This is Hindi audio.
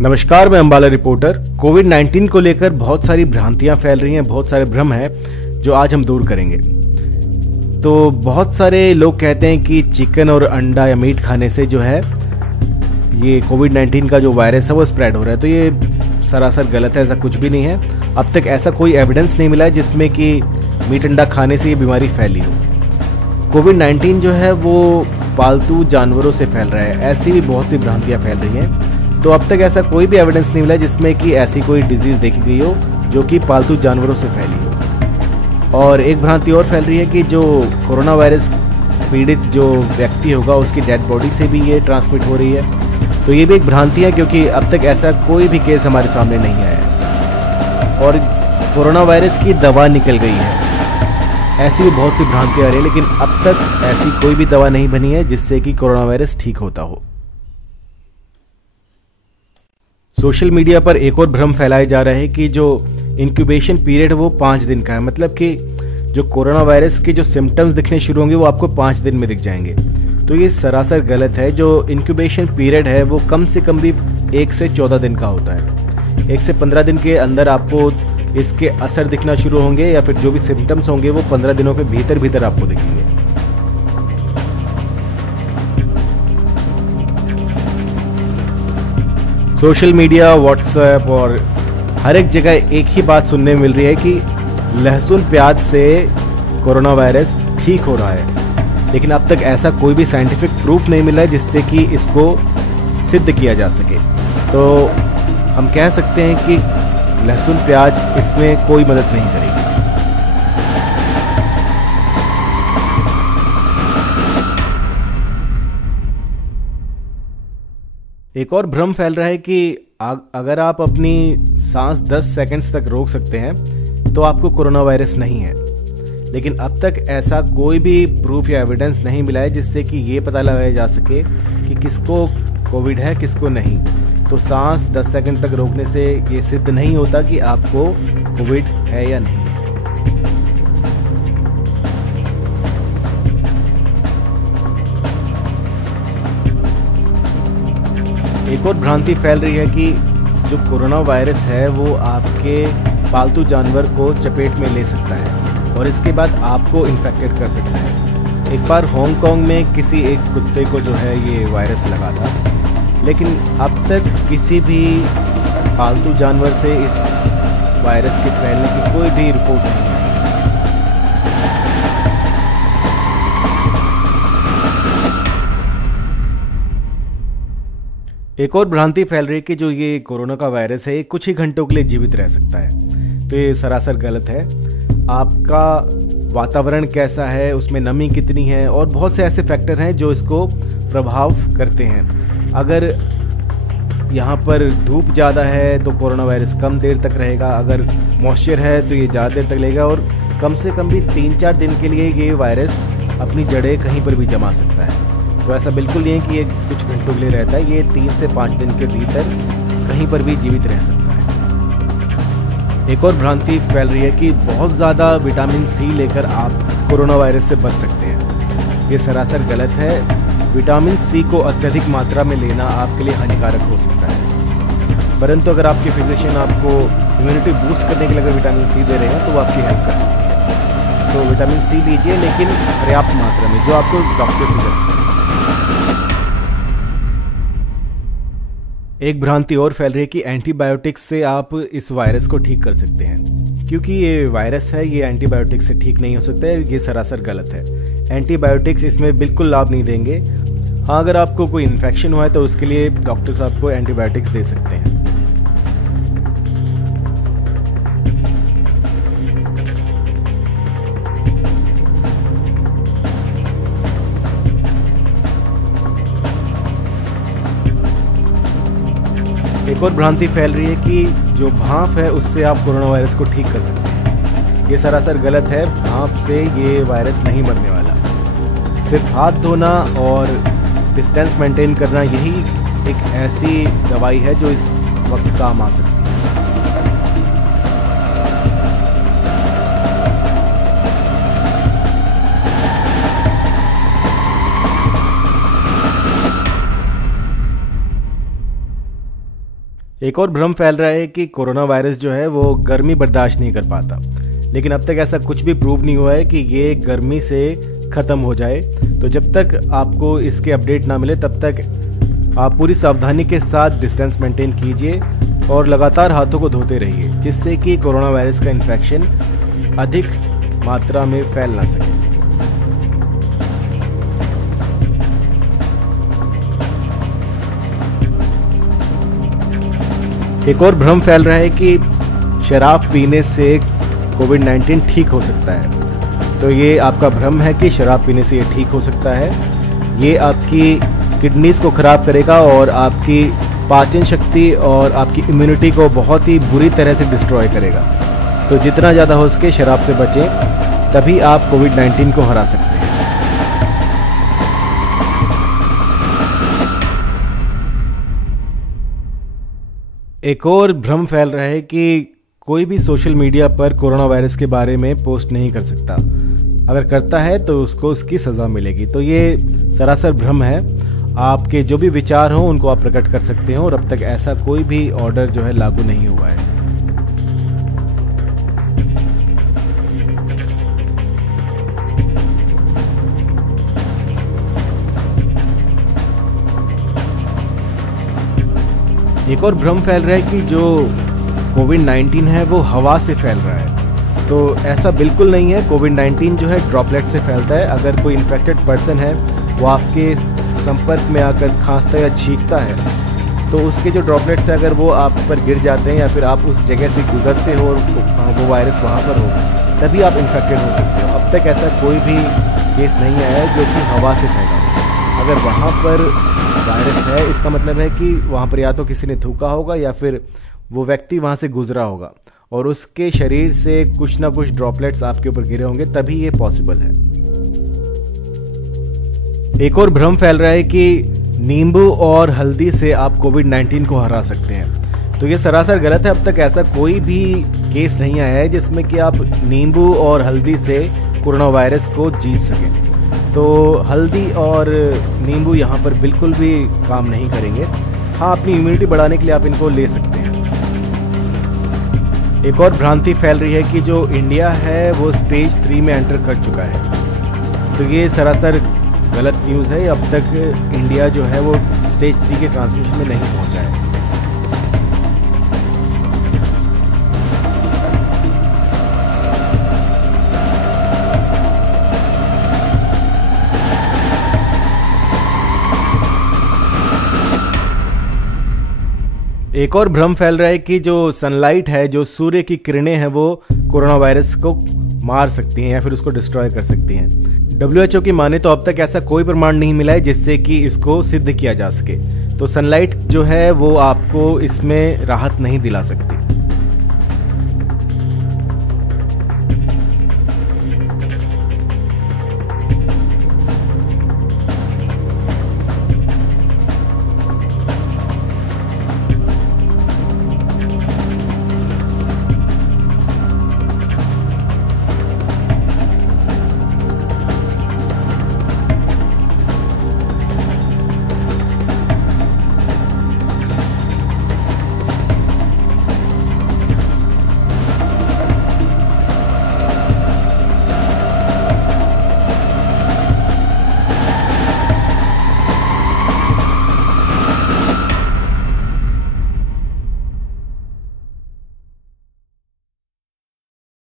नमस्कार, मैं अंबाला रिपोर्टर। कोविड-19 को लेकर बहुत सारी भ्रांतियां फैल रही हैं, बहुत सारे भ्रम हैं जो आज हम दूर करेंगे। तो बहुत सारे लोग कहते हैं कि चिकन और अंडा या मीट खाने से जो है ये कोविड-19 का जो वायरस है वो स्प्रेड हो रहा है। तो ये सरासर गलत है, ऐसा कुछ भी नहीं है। अब तक ऐसा कोई एविडेंस नहीं मिला है जिसमें कि मीट अंडा खाने से ये बीमारी फैली हो। कोविड-19 जो है वो पालतू जानवरों से फैल रहा है, ऐसी भी बहुत सी भ्रांतियाँ फैल रही हैं। तो अब तक ऐसा कोई भी एविडेंस नहीं मिला जिसमें कि ऐसी कोई डिजीज़ देखी गई हो जो कि पालतू जानवरों से फैली हो। और एक भ्रांति और फैल रही है कि जो कोरोना वायरस पीड़ित जो व्यक्ति होगा उसकी डेड बॉडी से भी ये ट्रांसमिट हो रही है। तो ये भी एक भ्रांति है, क्योंकि अब तक ऐसा कोई भी केस हमारे सामने नहीं आया है और कोरोना वायरस की दवा निकल गई है। ऐसी भी बहुत सी भ्रांतियाँ आ रही है, लेकिन अब तक ऐसी कोई भी दवा नहीं बनी है जिससे कि कोरोना वायरस ठीक होता हो। सोशल मीडिया पर एक और भ्रम फैलाया जा रहा है कि जो इंक्यूबेशन पीरियड वो 5 दिन का है, मतलब कि जो कोरोना वायरस के जो सिम्टम्स दिखने शुरू होंगे वो आपको 5 दिन में दिख जाएंगे। तो ये सरासर गलत है। जो इंक्यूबेशन पीरियड है वो कम से कम भी 1 से 14 दिन का होता है। 1 से 15 दिन के अंदर आपको इसके असर दिखना शुरू होंगे या फिर जो भी सिम्टम्स होंगे वो 15 दिनों के भीतर आपको दिखेंगे। सोशल मीडिया, व्हाट्सएप और हर एक जगह एक ही बात सुनने में मिल रही है कि लहसुन प्याज से कोरोना वायरस ठीक हो रहा है, लेकिन अब तक ऐसा कोई भी साइंटिफिक प्रूफ नहीं मिला है जिससे कि इसको सिद्ध किया जा सके। तो हम कह सकते हैं कि लहसुन प्याज इसमें कोई मदद नहीं करेगी। एक और भ्रम फैल रहा है कि अगर आप अपनी सांस 10 सेकंड्स तक रोक सकते हैं तो आपको कोरोना वायरस नहीं है, लेकिन अब तक ऐसा कोई भी प्रूफ या एविडेंस नहीं मिला है जिससे कि ये पता लगाया जा सके कि किसको कोविड है किसको नहीं। तो सांस 10 सेकंड तक रोकने से ये सिद्ध नहीं होता कि आपको कोविड है या नहीं है। एक और भ्रांति फैल रही है कि जो कोरोना वायरस है वो आपके पालतू जानवर को चपेट में ले सकता है और इसके बाद आपको इन्फेक्टेड कर सकता है। एक बार हांगकांग में किसी एक कुत्ते को जो है ये वायरस लगा था, लेकिन अब तक किसी भी पालतू जानवर से इस वायरस के फैलने की कोई भी रिपोर्ट नहीं है। एक और भ्रांति फैल रही है कि जो ये कोरोना का वायरस है ये कुछ ही घंटों के लिए जीवित रह सकता है। तो ये सरासर गलत है। आपका वातावरण कैसा है, उसमें नमी कितनी है और बहुत से ऐसे फैक्टर हैं जो इसको प्रभाव करते हैं। अगर यहाँ पर धूप ज़्यादा है तो कोरोना वायरस कम देर तक रहेगा, अगर मॉइस्चर है तो ये ज़्यादा देर तक रहेगा और कम से कम भी 3-4 दिन के लिए ये वायरस अपनी जड़ें कहीं पर भी जमा सकता है। तो ऐसा बिल्कुल नहीं है कि ये कुछ घंटों के लिए रहता है, ये 3 से 5 दिन के भीतर कहीं पर भी जीवित रह सकता है। एक और भ्रांति फैल रही है कि बहुत ज़्यादा विटामिन सी लेकर आप कोरोना वायरस से बच सकते हैं। ये सरासर गलत है। विटामिन सी को अत्यधिक मात्रा में लेना आपके लिए हानिकारक हो सकता है, परंतु अगर आपके फिजिशियन आपको इम्यूनिटी बूस्ट करने के लिए अगर विटामिन सी दे रहे हैं तो वो आपकी हेल्प कर सकती है। तो विटामिन सी लीजिए, लेकिन पर्याप्त मात्रा में, जो आपको डॉक्टर सजेस्ट करें। एक भ्रांति और फैल रही है कि एंटीबायोटिक्स से आप इस वायरस को ठीक कर सकते हैं, क्योंकि ये वायरस है, ये एंटीबायोटिक्स से ठीक नहीं हो सकता है। ये सरासर गलत है। एंटीबायोटिक्स इसमें बिल्कुल लाभ नहीं देंगे। हाँ, अगर आपको कोई इन्फेक्शन हुआ है तो उसके लिए डॉक्टर्स आपको एंटीबायोटिक्स दे सकते हैं। एक और भ्रांति फैल रही है कि जो भाप है उससे आप कोरोना वायरस को ठीक कर सकते हैं। ये सरासर गलत है। भाप से ये वायरस नहीं मरने वाला। सिर्फ हाथ धोना और डिस्टेंस मेंटेन करना यही एक ऐसी दवाई है जो इस वक्त काम आ सकती है। एक और भ्रम फैल रहा है कि कोरोना वायरस जो है वो गर्मी बर्दाश्त नहीं कर पाता, लेकिन अब तक ऐसा कुछ भी प्रूव नहीं हुआ है कि ये गर्मी से ख़त्म हो जाए। तो जब तक आपको इसके अपडेट ना मिले तब तक आप पूरी सावधानी के साथ डिस्टेंस मेंटेन कीजिए और लगातार हाथों को धोते रहिए, जिससे कि कोरोना वायरस का इन्फेक्शन अधिक मात्रा में फैल ना सके। एक और भ्रम फैल रहा है कि शराब पीने से कोविड-19 ठीक हो सकता है। तो ये आपका भ्रम है कि शराब पीने से ये ठीक हो सकता है। ये आपकी किडनीज़ को ख़राब करेगा और आपकी पाचन शक्ति और आपकी इम्यूनिटी को बहुत ही बुरी तरह से डिस्ट्रॉय करेगा। तो जितना ज़्यादा हो सके शराब से बचें, तभी आप कोविड-19 को हरा सकते हैं। एक और भ्रम फैल रहा है कि कोई भी सोशल मीडिया पर कोरोना वायरस के बारे में पोस्ट नहीं कर सकता। अगर करता है तो उसको उसकी सज़ा मिलेगी। तो ये सरासर भ्रम है। आपके जो भी विचार हों उनको आप प्रकट कर सकते हो और अब तक ऐसा कोई भी ऑर्डर जो है लागू नहीं हुआ है। एक और भ्रम फैल रहा है कि जो कोविड-19 है वो हवा से फैल रहा है। तो ऐसा बिल्कुल नहीं है। कोविड-19 जो है ड्रॉपलेट से फैलता है। अगर कोई इन्फेक्टेड पर्सन है वो आपके संपर्क में आकर खांसता या छींकता है तो उसके जो ड्रॉपलेट्स हैं अगर वो आप पर गिर जाते हैं या फिर आप उस जगह से गुजरते हो और वो वायरस वहाँ पर हो, तभी आप इन्फेक्टेड हो सकते हो। अब तक ऐसा कोई भी केस नहीं आया है जो कि हवा से फैला हो। अगर वहाँ पर वायरस है इसका मतलब है कि वहाँ पर या तो किसी ने थूका होगा या फिर वो व्यक्ति वहाँ से गुजरा होगा और उसके शरीर से कुछ ना कुछ ड्रॉपलेट्स आपके ऊपर गिरे होंगे, तभी ये पॉसिबल है। एक और भ्रम फैल रहा है कि नींबू और हल्दी से आप कोविड-19 को हरा सकते हैं। तो ये सरासर गलत है। अब तक ऐसा कोई भी केस नहीं आया है जिसमें कि आप नींबू और हल्दी से कोरोना वायरस को जीत सकें। तो हल्दी और नींबू यहाँ पर बिल्कुल भी काम नहीं करेंगे। हाँ, अपनी इम्यूनिटी बढ़ाने के लिए आप इनको ले सकते हैं। एक और भ्रांति फैल रही है कि जो इंडिया है वो स्टेज 3 में एंटर कर चुका है। तो ये सरासर गलत न्यूज़ है। अब तक इंडिया जो है वो स्टेज 3 के ट्रांसमिशन में नहीं पहुंचा है। एक और भ्रम फैल रहा है कि जो सनलाइट है, जो सूर्य की किरणें हैं, वो कोरोना वायरस को मार सकती हैं या फिर उसको डिस्ट्रॉय कर सकती हैं। WHO की माने तो अब तक ऐसा कोई प्रमाण नहीं मिला है जिससे कि इसको सिद्ध किया जा सके। तो सनलाइट जो है वो आपको इसमें राहत नहीं दिला सकती।